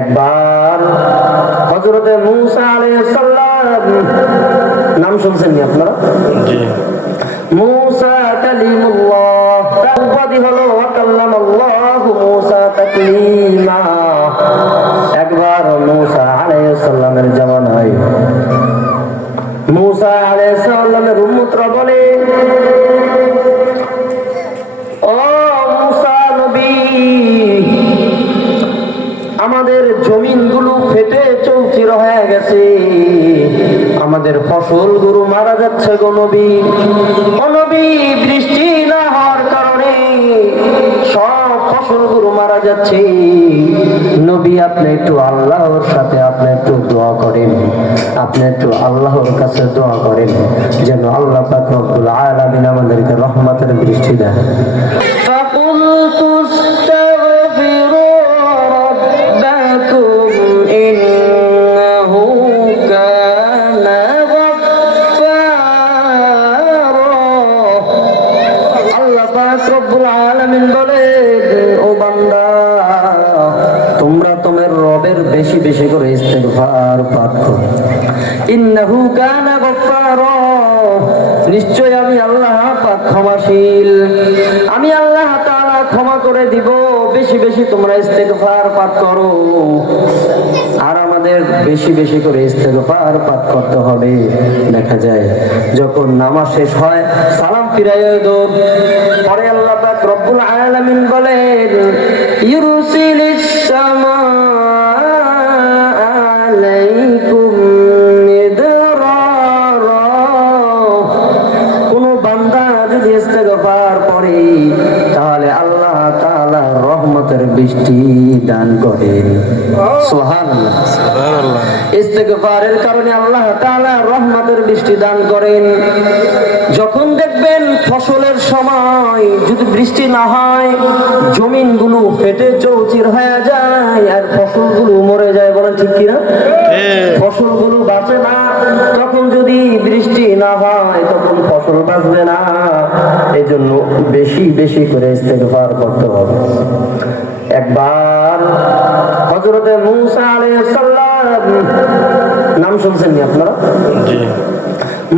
একবার হযরতে মূসা আলাইহিস সালাম, নাম শুনছেন নি আপনারা? জি। মূসা কালিমুল্লাহ, তার উপাধি হলো ওয়া কাল্লামাল্লাহু মূসা তাকলিমা। একবার মূসা আলাইহিস সালামের জামানায় মূসা আলাইহিস সালামের উম্মতরা বলে, ও মূসা নবী, আমাদের জমিনগুলো ফেটে চৌচির হয়ে গেছে, আমাদের ফসলগুলো মারা যাচ্ছে গো নবী। ও নবী, বৃষ্টি না হওয়ার কারণে সব ফসলগুলো মারা যাচ্ছে। নবী, আপনি একটু আল্লাহর সাথে আপনি একটু দোয়া করেন, আপনি একটু আল্লাহর কাছে দোয়া করেন যেন আল্লাহ পাক রব্বুল আলামিন আমাদেরকে রহমতের বৃষ্টি দেন। বেশি বেশি করে ইস্তেগফার পাঠ করো। ইন্নাহু কানা গফফারা, নিশ্চয় আমি আল্লাহ পাক ক্ষমাশীল, আমি আল্লাহ তাআলা ক্ষমা করে দিব। বেশি বেশি তোমরা ইস্তেগফার পাঠ করো। আর আমাদের বেশি বেশি করে ইস্তেগফার পাঠ করতে হবে। দেখা যায় যখন নামাজ শেষ হয় সালাম ফিরাইয়া দাও, পরে আল্লাহ পাক রব্বুল আলামিন বলেন, ইউরসিলিস সামা আলাইকুম মিদরারা। কোন বান্দা যদি ইস্তেগফার পড়ে তাহলে আল্লাহ তাআলা রহমতের বৃষ্টি দান করেন। সুবহানাল্লাহ, সুবহানাল্লাহ। ইস্তেগফারের কারণে আল্লাহ তাআলা রহমতের বৃষ্টি দান করেন। যখন দেখবেন ফসলের সময় যদি বৃষ্টি না হয়, জমিনগুলো ফেটে চৌচির হয়ে যায় আর ফসলগুলো মরে যায়, বলেন ঠিক কিনা? ফসলগুলো বাঁচে না। তখন যদি বৃষ্টি না হয় তখন ফসল বাঁচবে না। এই জন্য বেশি বেশি করে ইস্তেগফার করতে হবে। একবার হযরতে মূসা আলাইহিস সালাম, নাম শুনছেন নি আপনারা? জি।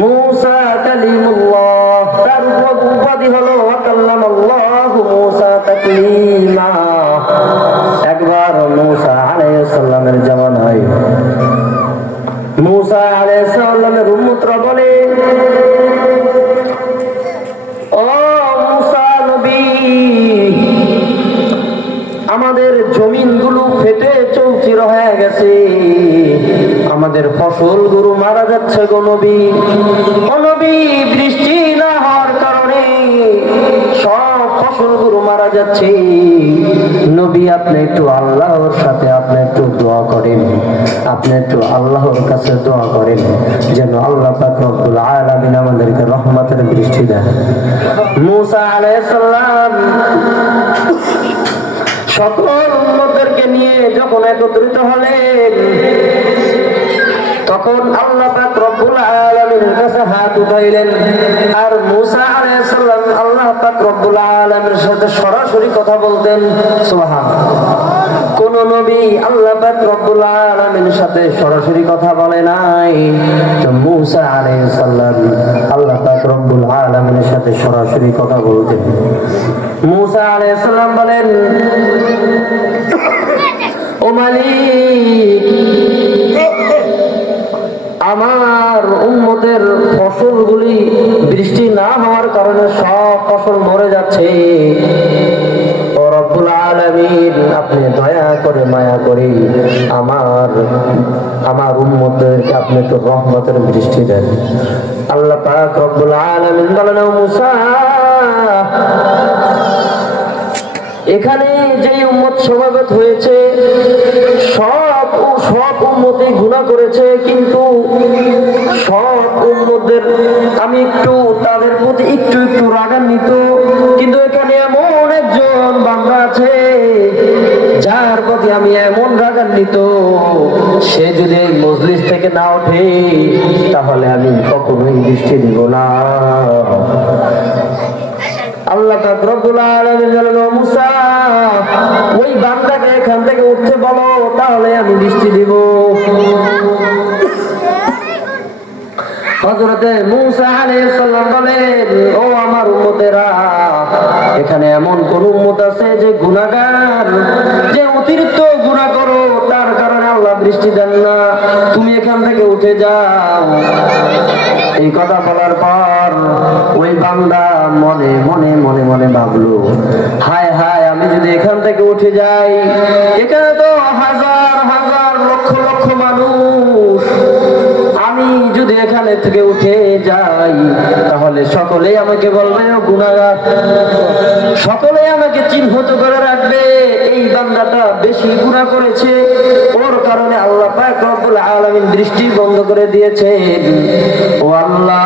মূসা কালিমুল্লাহ, তার উপাধি হলো ওয়া কাল্লামাল্লাহু মূসা তাকলিমা। একবার মূসা আলাইহিস সালামের জামানায় মূসা আলাইহিস সালামের উম্মতরা বলে, ও মূসা নবী, আমাদের জমিনগুলো ফেটে চৌচির হয়ে গেছে, আমাদের ফসলগুলো মারা যাচ্ছে গো নবী। ও নবী, বৃষ্টি না হওয়ার কারণে সব ফসলগুলো মারা যাচ্ছে। নবী, আপনি একটু আল্লাহর সাথে আপনি একটু দোয়া করেন, আপনি একটু আল্লাহর কাছে দোয়া করেন যেন আল্লাহ পাক রব্বুল আলামিন আমাদেরকে রহমতের বৃষ্টি দেন। মূসা আলাইহিস সালাম সকল উম্মতদেরকে নিয়ে যখন একত্রিত হলেন, তখন আল্লাহ পাক রব্বুল আলামিনের কাছে হাত উঠাইলেন। আর মূসা আলাইহিস সালাম আল্লাহ পাক রব্বুল আলামিনের সাথে সরাসরি কথা বলতেন। সুবহানাল্লাহ। কোন নবী আল্লাহ পাক রব্বুল আলামিনের সাথে সরাসরি কথা বলে নাই, তো মূসা আলাইহিস সালাম আল্লাহ পাক রব্বুল আলামিনের সাথে সরাসরি কথা বলতেন। মূসা আলাইহিস সালাম বলেন, ও মালিক, আমার উম্মতের ফসলগুলি বৃষ্টি না হওয়ার কারণে সব ফসল মরে যাচ্ছে। ও রব্বুল আলামিন, আপনি দয়া করে মায়া করে আমার উম্মতদেরকে আপনি তো রহমতের বৃষ্টি দেন। আল্লাহ পাক রব্বুল আলামিন বলেন, ও মূসা, এখানে যে উম্মত সমাগত হয়েছে সব উম্মতই গুনাহ করেছে, কিন্তু সব উম্মতদের আমি একটু তাদের প্রতি একটু একটু রাগান্বিত। কিন্তু এখানে এমন একজন বান্দা আছে যার প্রতি আমি এমন রাগান্বিত, সে যদি এই মজলিস থেকে না ওঠে তাহলে আমি কখনোই বৃষ্টি দিব না। আল্লাহ পাক রব্বুল আলামিন বলেন, ও মুসা, ওই বান্দাকে এখান থেকে উঠতে বলো, তাহলে আমি বৃষ্টি দিব। হযরতে মূসা আলাইহিস সালাম বলেন, ও আমার উম্মতেরা, এখানে এমন কোন উম্মত আছে যে গুনাহগার, যে অতিরিক্ত গুনাহ করো, তার কারণে আল্লাহ বৃষ্টি দেন না? তুমি এখান থেকে উঠে যাও। এই কথা বলার পর ওই বান্দা মনে মনে মনে মনে ভাবলো, হায় হায়, আমি যদি এখান থেকে উঠে যাই, এখানে তো হাজার হাজার লক্ষ লক্ষ মানুষ, আমি যদি এখানে থেকে উঠে যাই, তাহলে সকলেই আমাকে বলবে ও গুনাহগার, সকলেই আমাকে চিহ্নিত করে রাখবে, এই বান্দাটা বেশি গুনাহ করেছে, ওর কারণে আল্লাহ পাক রব্বুল আলামিন বৃষ্টি বন্ধ করে দিয়েছেন। ও আল্লাহ,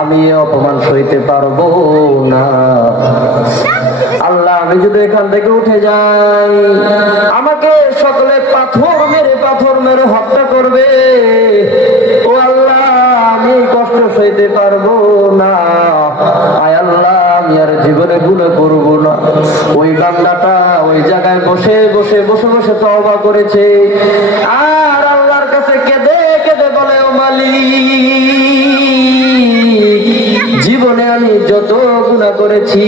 আমি অপমান সইতে পারবো না। আল্লাহ, আমি যদি এখান থেকে উঠে যাই, আমাকে সকলে পাথর মেরে হত্যা করবে। ও আল্লাহ, আমি কষ্ট সইতে পারবো না। আয় আল্লাহ, আমি আর জীবনে গুনাহ করব না। ওই বান্দাটা ওই জায়গায় বসে বসে বসে বসে তওবা করেছে, আর আল্লাহর কাছে কেঁদে কেঁদে বলে, ও মালিক, জীবনে আমি যত গুনাহ করেছি,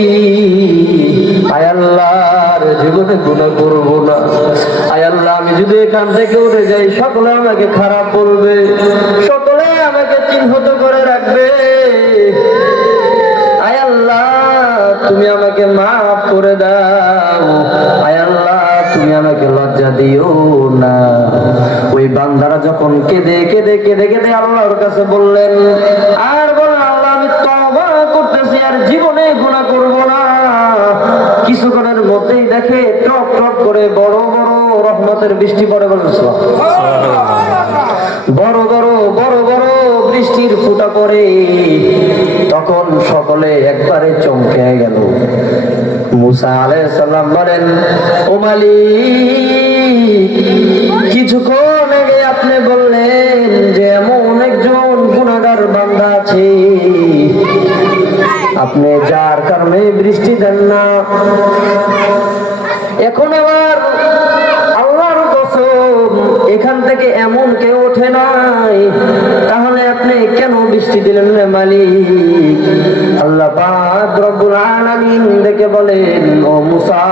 আয় আল্লাহ, জীবনে গুনাহ করব না। আয় আল্লাহ, আমি যদি এখান থেকে উঠে যাই, সকলে আমাকে খারাপ বলবে, সকলে আমাকে চিহ্নিত করে রাখবে। আয় আল্লাহ, তুমি আমাকে মাফ করে দাও। আয় আল্লাহ, তুমি আমাকে লজ্জা দিও না। ওই বান্দারা যখন কেঁদে কেঁদে কেঁদে কেঁদে আল্লাহর কাছে বললেন, আর বলেন, আল্লাহ, আমি তওবা করতেছি, আর জীবনে গুনাহ করব না। কিছুক্ষণের মধ্যেই দেখে টপ টপ করে বড় বড় রহমতের বৃষ্টি পড়ে। বলেন বড় বড় বড় বড় বৃষ্টির ফোঁটা পড়ে। তখন সকলে একবারে চমকে গেল। মূসা আলাইহিস সালাম বলেন, ও মালিক, কিছুক্ষণ আগে আপনি বললেন যে এমন একজন গুনাহগার বান্দা আছে, আপনি যার কারণে বৃষ্টি দেন না। এখন আবার আল্লাহর কসম, এখান থেকে এমন কেউ ওঠে নাই, তাহলে আপনি কেন বৃষ্টি দিলেন না মালিক? আল্লাহ পাক রব্বুল আলামিন ডেকে বলেন, ও মূসা,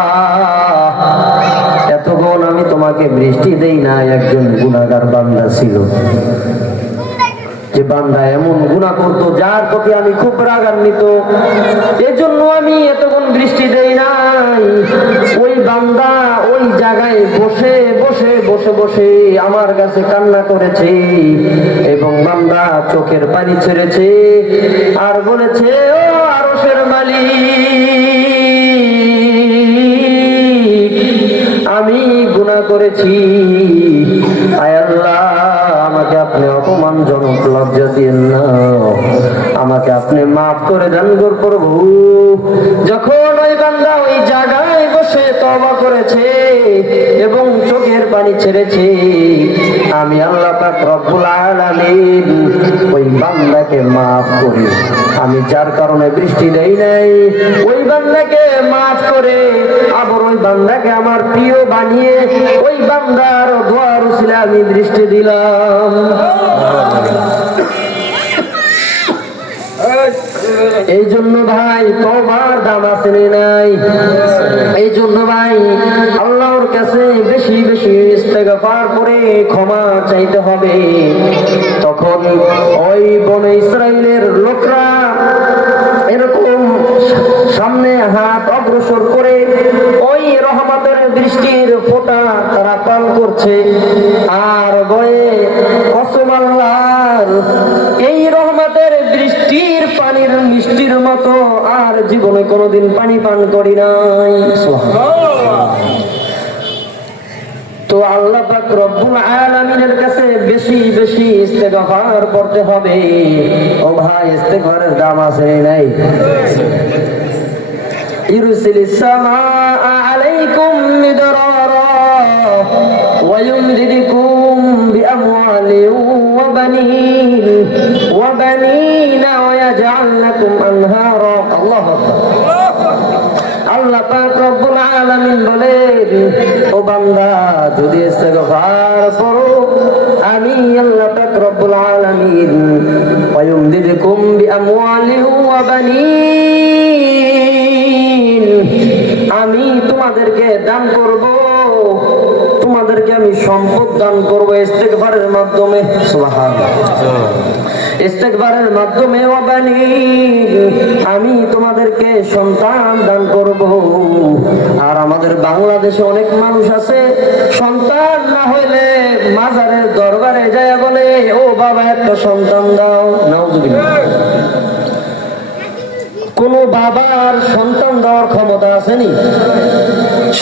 এতক্ষণ আমি তোমাকে বৃষ্টি দেই না, একজন গুনাহগার বান্দা ছিল, যে বান্দা এমন গুনাহ করতো যার প্রতি আমি খুব রাগান্বিত, এজন্য আমি এতক্ষণ বৃষ্টি দেই নাই। ওই বান্দা ওই জায়গায় বসে বসে বসে বসে আমার কাছে কান্না করেছে, এবং বান্দা চোখের পানি ছেড়েছে, আর বলেছে, ও আরশের মালিক, আমি গুনাহ করেছি, আয় আল্লাহ, আমাকে আপনি অপমানজনক লজ্জা দিয়েন না, আমাকে আপনি মাফ করে দেন গো প্রভু। যখন ওই বান্দা ওই জায়গায় বসে তওবা করেছে এবং চোখের পানি ছেড়েছে, আমি আল্লাহ পাক রব্বুল আলামিন ওই বান্দাকে মাফ করে, আমি যার কারণে বৃষ্টি দেই নাই, ওই বান্দাকে মাফ করে আবার ওই বান্দাকে আমার প্রিয় বানিয়ে ওই বান্দার দোয়ার উসিলে আমি বৃষ্টি দিলাম। এই জন্য ভাই, তওবার দাম আছে নাই? এই জন্য ভাই, আল্লাহর কাছে বেশি বেশি ইস্তেগফার করে ক্ষমা চাইতে হবে। তখন ওই বনে ইসরাইলের লোকরা এরকম সামনে হাত অগ্রসর করে ওই রহমতের বৃষ্টির ফোঁটা তারা পান করছে, আর বয়ে, কসম আল্লাহর, এই রহমতের বৃষ্টির পানির মিষ্টির মতো আর জীবনে কোনোদিন পানি পান করি নাই। তো আল্লাহ পাক রব্বুল আলামিনের কাছে বেশি বেশি ইস্তেগফার করতে হবে। ও ভাই, ইস্তেগফারের দাম আছে নাই? ইরসিলিস সামাআ আলাইকুম মিদরারা ওয়া ইউমদিদকুম بأموال وبنين ويجعل لكم أنهارا الله أكبر আল্লাহ পাক রব্বুল আলামিন বলেন ও বান্দা যদি ইস্তেগফার করো আমি আল্লাহ পাক রব্বুল আলামিন ওয়ায়ুমদিদকুম বিআমওয়ালিন ওয়া বানিন আমি তোমাদেরকে দান করব তোমাদেরকে আমি সম্পদ দান করব ইস্তেগফারের মাধ্যমে সুবহানাল্লাহ ইস্তেগফারের মাধ্যমে ওয়া বানিন আমি তোমাদেরকে সন্তান দান করব আর আমাদের বাংলাদেশে অনেক মানুষ আছে সন্তান না হইলে মাজারের দরবারে যায় বলে ও বাবা একটা সন্তান দাও নাউজুবিল্লাহ কোন বাবার সন্তান দেওয়ার ক্ষমতা আসেনি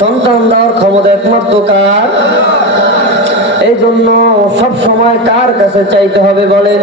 সন্তান দেওয়ার ক্ষমতা একমাত্র কার এই জন্য সব সময় কার কাছে চাইতে হবে বলেন